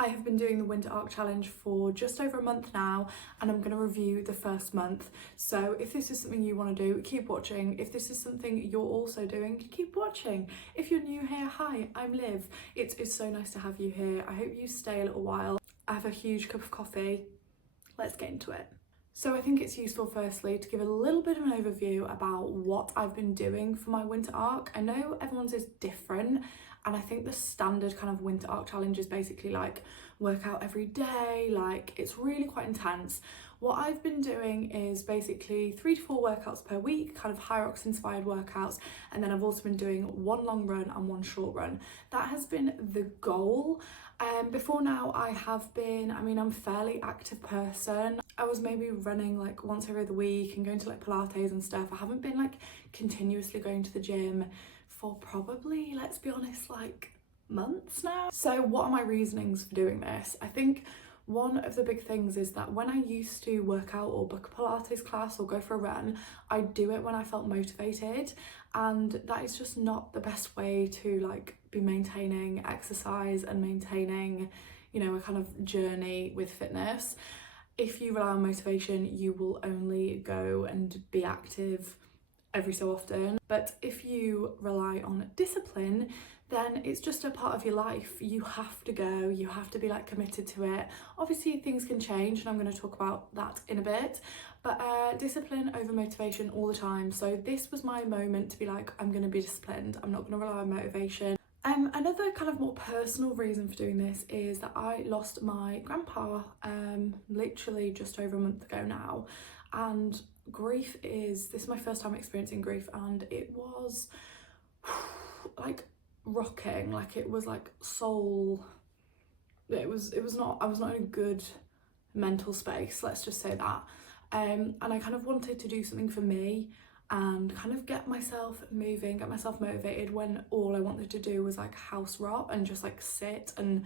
I have been doing the Winter Arc Challenge for just over a month now, and I'm going to review the first month. So if this is something you want to do, keep watching. If this is something you're also doing, keep watching. If you're new here, hi, I'm Liv. It's so nice to have you here. I hope you stay a little while. I have a huge cup of coffee. Let's get into it. So I think it's useful firstly to give a little bit of an overview about what I've been doing for my Winter Arc. I know everyone's is different, and I think the standard kind of Winter Arc challenge is basically like work out every day, like it's really quite intense. What I've been doing is basically 3 to 4 workouts per week, kind of Hyrox inspired workouts, and then I've also been doing 1 long run and 1 short run. That has been the goal. Before now I'm a fairly active person. I was maybe running like once every other week and going to like Pilates and stuff. I haven't been like continuously going to the gym for probably, let's be honest, like months now. So what are my reasonings for doing this? I think one of the big things is that when I used to work out or book a Pilates class or go for a run, I'd do it when I felt motivated, and that is just not the best way to like be maintaining exercise and maintaining, you know, a kind of journey with fitness. If you rely on motivation, you will only go and be active every so often. But if you rely on discipline, then it's just a part of your life. You have to go, you have to be like committed to it. Obviously things can change, and I'm going to talk about that in a bit, but discipline over motivation all the time. So this was my moment to be like, I'm going to be disciplined, I'm not going to rely on motivation. Another kind of more personal reason for doing this is that I lost my grandpa literally just over a month ago now, and this is my first time experiencing grief, and it was like rocking. Like it was like soul, I was not in a good mental space, let's just say that. And I kind of wanted to do something for me and kind of get myself moving, get myself motivated, when all I wanted to do was like house rot and just like sit and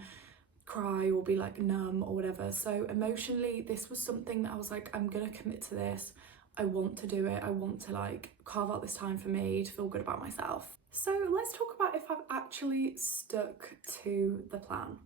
cry or be like numb or whatever. So emotionally this was something that I was like, I'm gonna commit to this, I want to do it, I want to like carve out this time for me to feel good about myself. So let's talk about if I've actually stuck to the plan.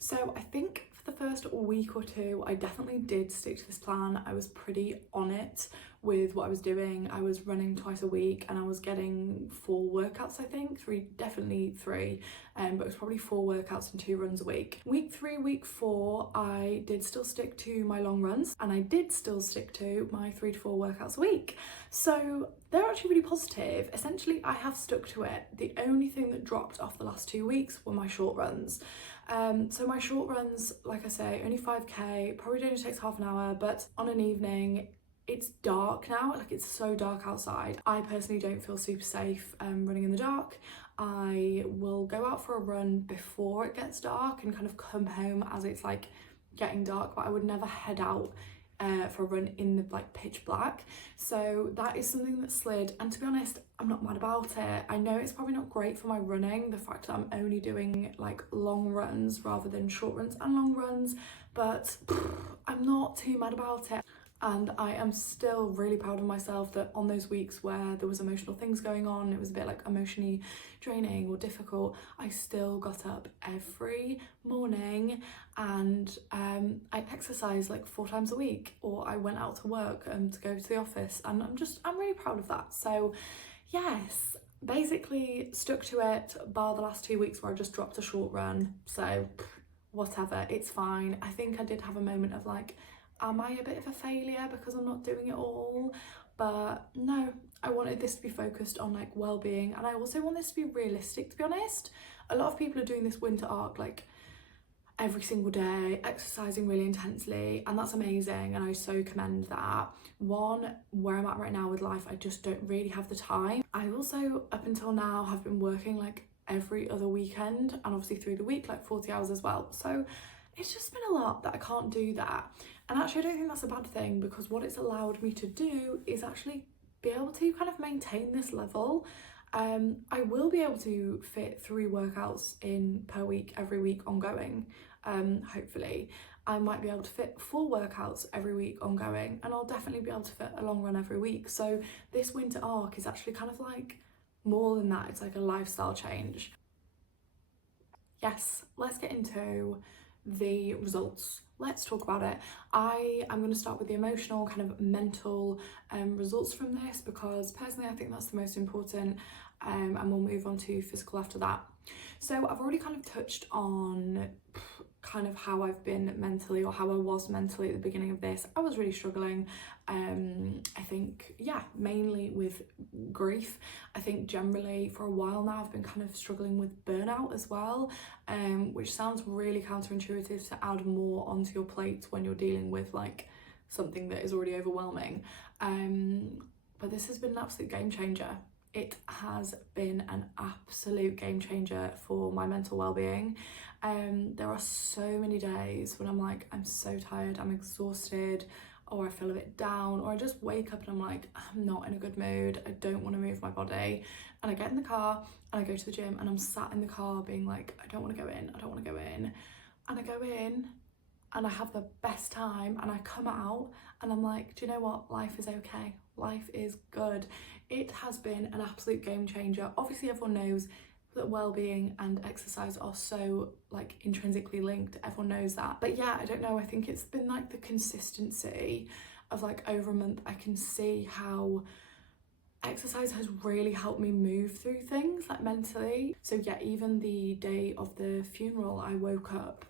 So I think for the first week or two I definitely did stick to this plan. I was pretty on it with what I was doing. I was running twice a week and I was getting 4 workouts, I think, definitely three, but it was probably 4 workouts and 2 runs a week. Week 3, week 4, I did still stick to my long runs, and I did still stick to my 3 to 4 workouts a week. So they're actually really positive. Essentially, I have stuck to it. The only thing that dropped off the last 2 weeks were my short runs. So my short runs, like I say, only 5k, probably only takes half an hour, but on an evening, it's dark now, like it's so dark outside. I personally don't feel super safe running in the dark. I will go out for a run before it gets dark and kind of come home as it's like getting dark, but I would never head out for a run in the like pitch black. So that is something that slid, and to be honest, I'm not mad about it. I know it's probably not great for my running, the fact that I'm only doing like long runs rather than short runs and long runs, but I'm not too mad about it. And I am still really proud of myself that on those weeks where there was emotional things going on, it was a bit like emotionally draining or difficult, I still got up every morning and I exercised like 4 times a week, or I went out to work to go to the office, and I'm really proud of that. So yes, basically stuck to it, bar the last 2 weeks where I just dropped a short run. So whatever, it's fine. I think I did have a moment of like, am I a bit of a failure because I'm not doing it all? But no, I wanted this to be focused on like well-being, and I also want this to be realistic, to be honest. A lot of people are doing this Winter Arc like every single day, exercising really intensely, and that's amazing, and I so commend that. One, where I'm at right now with life, I just don't really have the time. I also, up until now, have been working like every other weekend, and obviously through the week like 40 hours as well. So it's just been a lot that I can't do that. And actually I don't think that's a bad thing, because what it's allowed me to do is actually be able to kind of maintain this level. I will be able to fit 3 workouts in per week every week ongoing, hopefully. I might be able to fit 4 workouts every week ongoing, and I'll definitely be able to fit a long run every week. So this Winter Arc is actually kind of like more than that, it's like a lifestyle change. Yes, let's get into the results. Let's talk about it. I'm going to start with the emotional, kind of mental results from this, because personally I think that's the most important, and we'll move on to physical after that. So I've already kind of touched on kind of how I've been mentally, or how I was mentally at the beginning of this. I was really struggling. I think, yeah, mainly with grief. I think generally for a while now I've been kind of struggling with burnout as well, which sounds really counterintuitive to add more onto your plate when you're dealing with like something that is already overwhelming. But this has been an absolute game changer. It has been an absolute game changer for my mental well-being. There are so many days when I'm like, I'm so tired, I'm exhausted, or I feel a bit down, or I just wake up and I'm like, I'm not in a good mood, I don't want to move my body. And I get in the car and I go to the gym, and I'm sat in the car being like, I don't want to go in, I don't want to go in. And I go in and I have the best time, and I come out and I'm like, do you know what? Life is okay. Life is good. It has been an absolute game changer. Obviously everyone knows that well-being and exercise are so like intrinsically linked. Everyone knows that. But yeah, I don't know. I think it's been like the consistency of like over a month. I can see how exercise has really helped me move through things like mentally. So yeah, even the day of the funeral, I woke up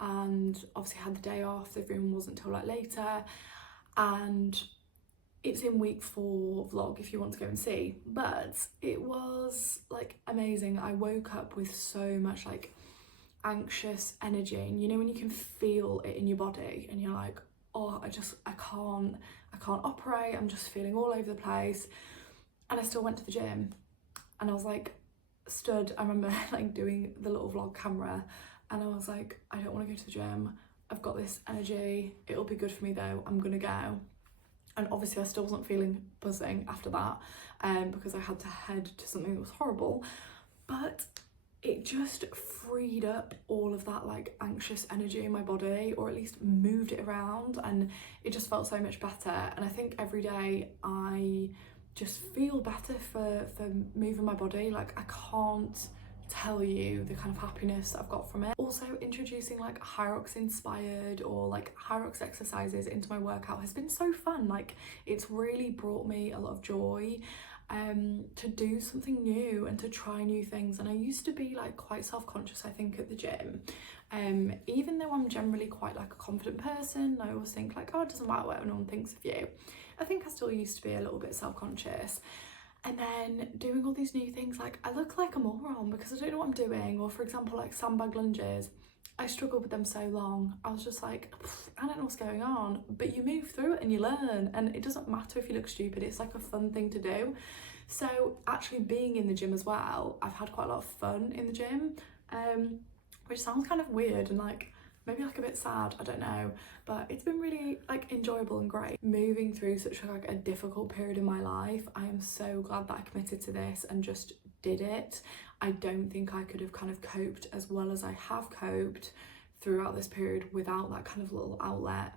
and obviously had the day off. The funeral wasn't till like later, and it's in week 4 vlog if you want to go and see. But it was like amazing. I woke up with so much like anxious energy, and you know when you can feel it in your body and you're like, oh, I can't operate, I'm just feeling all over the place. And I still went to the gym, and I was like stood, I remember like doing the little vlog camera, and I was like, I don't want to go to the gym, I've got this energy, it'll be good for me though, I'm gonna go. And obviously I still wasn't feeling buzzing after that, because I had to head to something that was horrible, but it just freed up all of that like anxious energy in my body, or at least moved it around, and it just felt so much better. And I think every day I just feel better for moving my body. Like I can't tell you the kind of happiness I've got from it. Also introducing like Hyrox inspired or like Hyrox exercises into my workout has been so fun. Like it's really brought me a lot of joy to do something new and to try new things. And I used to be like quite self-conscious, I think, at the gym, even though I'm generally quite like a confident person. I always think like, oh, it doesn't matter what anyone thinks of you. I think I still used to be a little bit self-conscious. And then doing all these new things, like I look like a moron because I don't know what I'm doing. Or for example, like sandbag lunges, I struggled with them so long. I was just like, I don't know what's going on, but you move through it and you learn, and it doesn't matter if you look stupid. It's like a fun thing to do. So actually being in the gym as well, I've had quite a lot of fun in the gym, which sounds kind of weird and like maybe like a bit sad, I don't know, but it's been really like enjoyable and great. Moving through such like a difficult period in my life, I am so glad that I committed to this and just did it. I don't think I could have kind of coped as well as I have coped throughout this period without that kind of little outlet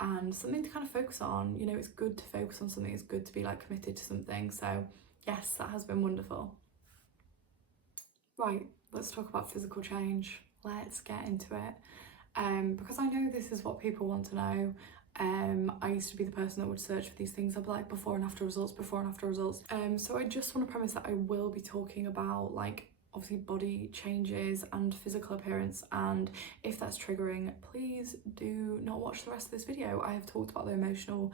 and something to kind of focus on. You know, it's good to focus on something, it's good to be like committed to something. So yes, that has been wonderful. Right, let's talk about physical change. Let's get into it. Because I know this is what people want to know. I used to be the person that would search for these things. I'd be like before and after results, before and after results. So I just want to premise that I will be talking about like obviously body changes and physical appearance, and if that's triggering, please do not watch the rest of this video. I have talked about the emotional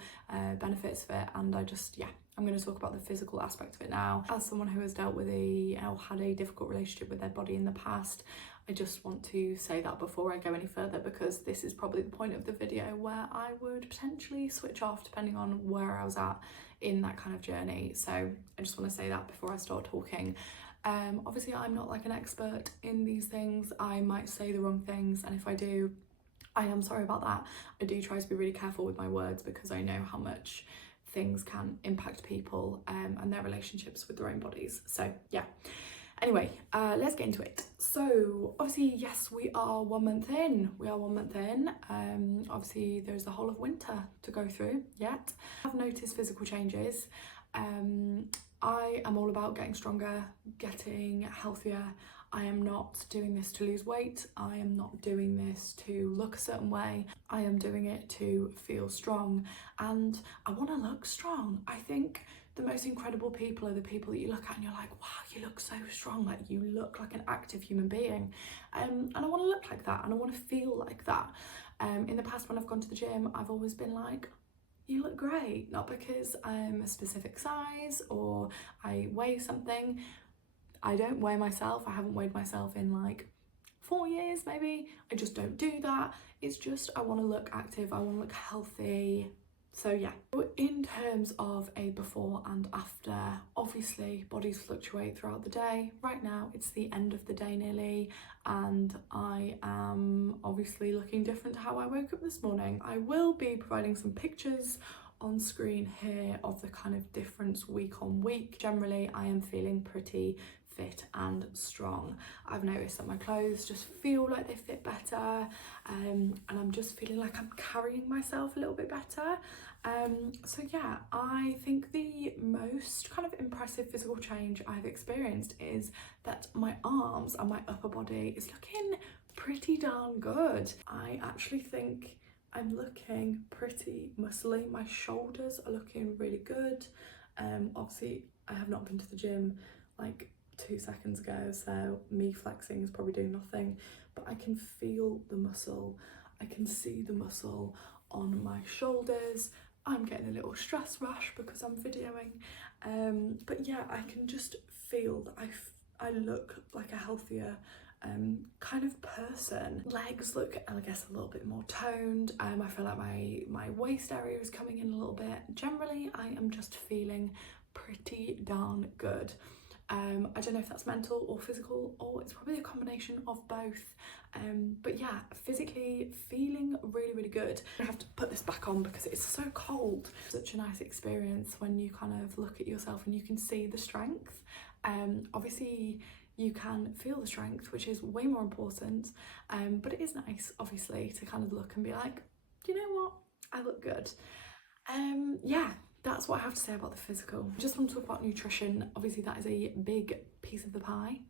benefits of it, and I'm going to talk about the physical aspect of it now. As someone who has dealt with had a difficult relationship with their body in the past, I just want to say that before I go any further, because this is probably the point of the video where I would potentially switch off depending on where I was at in that kind of journey. So I just want to say that before I start talking. Obviously I'm not like an expert in these things. I might say the wrong things, and if I do, I am sorry about that. I do try to be really careful with my words because I know how much things can impact people and their relationships with their own bodies. So yeah. Anyway, let's get into it. So obviously, yes, we are 1 month in. Obviously there's the whole of winter to go through yet. I've noticed physical changes. I am all about getting stronger, getting healthier. I am not doing this to lose weight. I am not doing this to look a certain way. I am doing it to feel strong, and I want to look strong. I think the most incredible people are the people that you look at and you're like, wow, you look so strong, like you look like an active human being. And I want to look like that, and I want to feel like that. In the past, when I've gone to the gym, I've always been like, you look great, not because I'm a specific size or I weigh something. I don't weigh myself. I haven't weighed myself in like 4 years maybe. I just don't do that. It's just I want to look active, I want to look healthy. So yeah, in terms of a before and after, obviously bodies fluctuate throughout the day. Right now it's the end of the day nearly, and I am obviously looking different to how I woke up this morning. I will be providing some pictures on screen here of the kind of difference week on week. Generally, I am feeling pretty fit and strong. I've noticed that my clothes just feel like they fit better, and I'm just feeling like I'm carrying myself a little bit better. So yeah, I think the most kind of impressive physical change I've experienced is that my arms and my upper body is looking pretty darn good. I actually think I'm looking pretty muscly. My shoulders are looking really good. Obviously I have not been to the gym like 2 seconds ago, so me flexing is probably doing nothing, but I can feel the muscle. I can see the muscle on my shoulders. I'm getting a little stress rash because I'm videoing, but yeah, I can just feel that I look like a healthier kind of person. Legs look, I guess, a little bit more toned. I feel like my waist area is coming in a little bit. Generally, I am just feeling pretty darn good. I don't know if that's mental or physical, or it's probably a combination of both. But yeah, physically feeling really, really good. I have to put this back on because it's so cold. Such a nice experience when you kind of look at yourself and you can see the strength. Obviously you can feel the strength, which is way more important, but it is nice obviously to kind of look and be like, do you know what, I look good. Yeah, that's what I have to say about the physical. I just want to talk about nutrition. Obviously that is a big piece of the pie.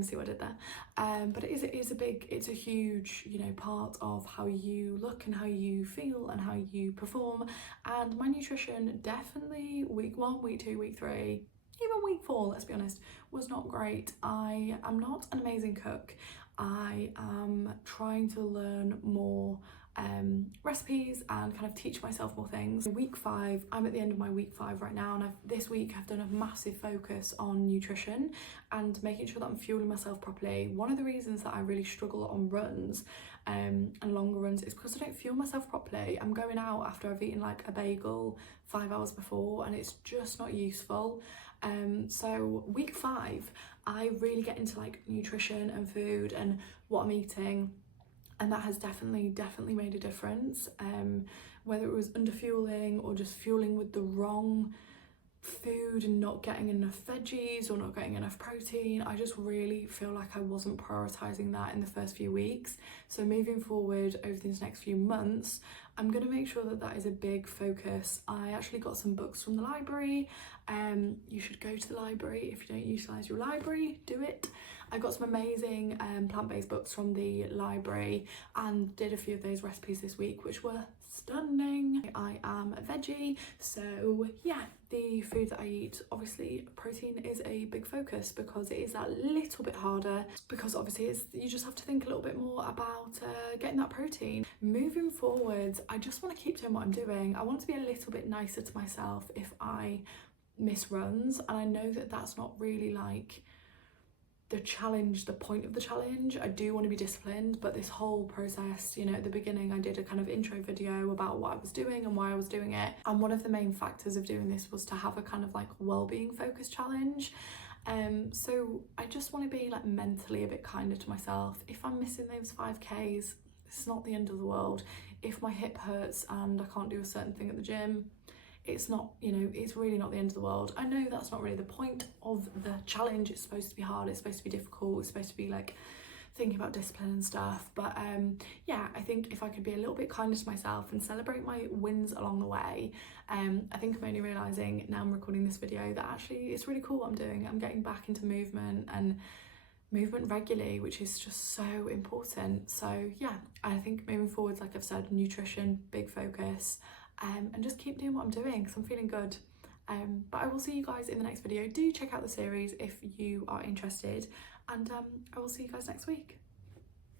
See what I did there? But it's a huge, you know, part of how you look and how you feel and how you perform. And my nutrition definitely week 1, week 2, week 3, even week 4, let's be honest, was not great. I am not an amazing cook. I am trying to learn more recipes and kind of teach myself more things. Week 5, I'm at the end of my week 5 right now, and this week I've done a massive focus on nutrition and making sure that I'm fueling myself properly. One of the reasons that I really struggle on runs and longer runs is because I don't fuel myself properly. I'm going out after I've eaten like a bagel 5 hours before, and it's just not useful. So week 5 I really get into like nutrition and food and what I'm eating, and that has definitely made a difference. Whether it was under fueling or just fueling with the wrong food and not getting enough veggies or not getting enough protein, I just really feel like I wasn't prioritizing that in the first few weeks. So moving forward over these next few months, I'm going to make sure that that is a big focus. I actually got some books from the library. You should go to the library. If you don't utilize your library, do it. I got some amazing plant-based books from the library and did a few of those recipes this week, which were stunning. I am a veggie, so yeah, the food that I eat, obviously protein is a big focus because it is that little bit harder, because obviously you just have to think a little bit more about getting that protein. Moving forwards, I just want to keep doing what I'm doing. I want to be a little bit nicer to myself if I miss runs, and I know that that's not really like the point of the challenge. I do want to be disciplined, but this whole process, you know, at the beginning I did a kind of intro video about what I was doing and why I was doing it, and one of the main factors of doing this was to have a kind of like well-being focused challenge. So I just want to be like mentally a bit kinder to myself. If I'm missing those 5Ks, it's not the end of the world. If my hip hurts and I can't do a certain thing at the gym, it's not, you know, it's really not the end of the world. I know that's not really the point of the challenge. It's supposed to be hard, it's supposed to be difficult, it's supposed to be like thinking about discipline and stuff, but yeah, I think if I could be a little bit kinder to myself and celebrate my wins along the way. I think I'm only realising now I'm recording this video that actually it's really cool what I'm doing. I'm getting back into movement and movement regularly, which is just so important. So yeah, I think moving forwards, like I've said, nutrition, big focus, and just keep doing what I'm doing because I'm feeling good. But I will see you guys in the next video. Do check out the series if you are interested, and I will see you guys next week.